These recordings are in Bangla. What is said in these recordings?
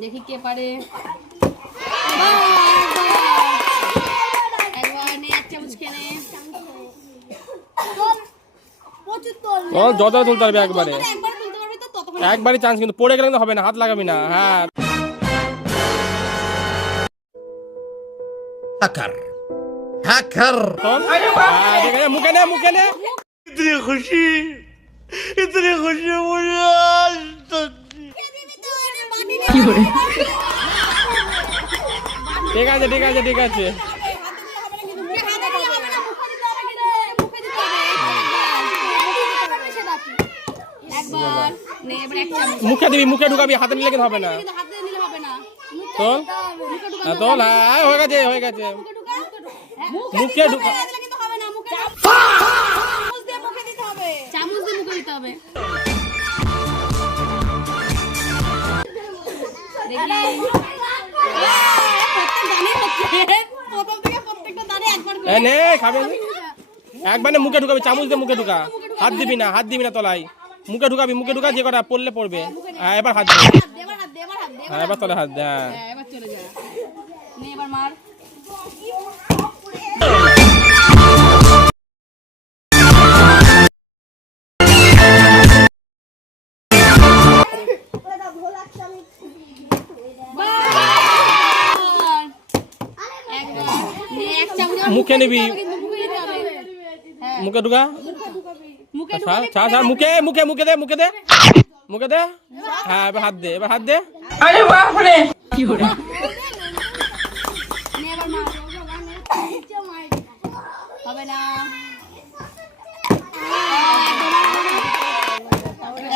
দেখি কে পারে। একবার নে, এক চামচ খেয়ে নে। যত তুলতে পারবি একবারে, একবার তুলতে পারবি তো ততক্ষণ। একবারই চান্স, কিন্তু পড়ে গেলে কিন্তু হবে না, হাত লাগাবি না। হ্যাঁ हैकर हैकर তোল। হ্যাঁ, ঠিক আছে, মুখে নে, মুখে নে। इतनी खुशी मुझे आज तक ঠিক আছে, ঠিক আছে, ঠিক আছে। একবার নে, এবার এক চামচ। মুখে দিবি, মুখে ঢুকাবি, হাতে নিলে কিন্তু হবে না। কিন্তু হাতে নিলে হবে না। তোল। হ্যাঁ তোল। হ্যাঁ হয়ে গেছে, হয়ে গেছে। মুখে ঢুকা। কিন্তু হবে না, মুখে চামচ দিয়ে মুখে দিতে হবে। চামচ দিয়ে মুখে দিতে হবে। প্রথম থেকে প্রত্যেকটা দানে একবার করে। নে খাবে, একবার নে, মুখে ঢুকাবি, চামচ দিয়ে মুখে ঢুকা। হাত দিবি না, হাত দিবি না তলায়, মুখে ঢুকাবি, মুখে ঢুকা, যে কটা পড়লে পড়বে। হ্যাঁ এবার হাত দে। এবার হাত দে, এবার হাত দে, এবার হাত দে। হ্যাঁ এবার তলে হাত দে। হ্যাঁ হ্যাঁ, এবার চলে যা। নে এবার মার। একবার নে, এক চামচ। মুখে নিবি, কিন্তু মুখে দিতে হবে। হ্যাঁ, মুখে ঢুকা। মুখে ছাড় ছাড় ছাড়, মুখে মুখে মুখে দে, মুখে দে, মুখে দে। হ্যাঁ এবার হাত দে, এবার হাত দে। নে এবার মার। হবে না।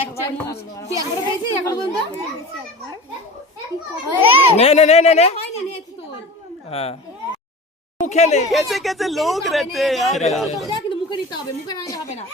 এক চামচ। তুই একবার পেয়েছিস এখন পর্যন্ত? নে নে নে নে নে। হয়নি, নে তোর। হ্যাঁ মুখে নে। कैसे कैसे लोग रहते हैं यार ঠিক আছে। কিন্তু মুখে নিতে হবে, মুখে না নিলে হবে না।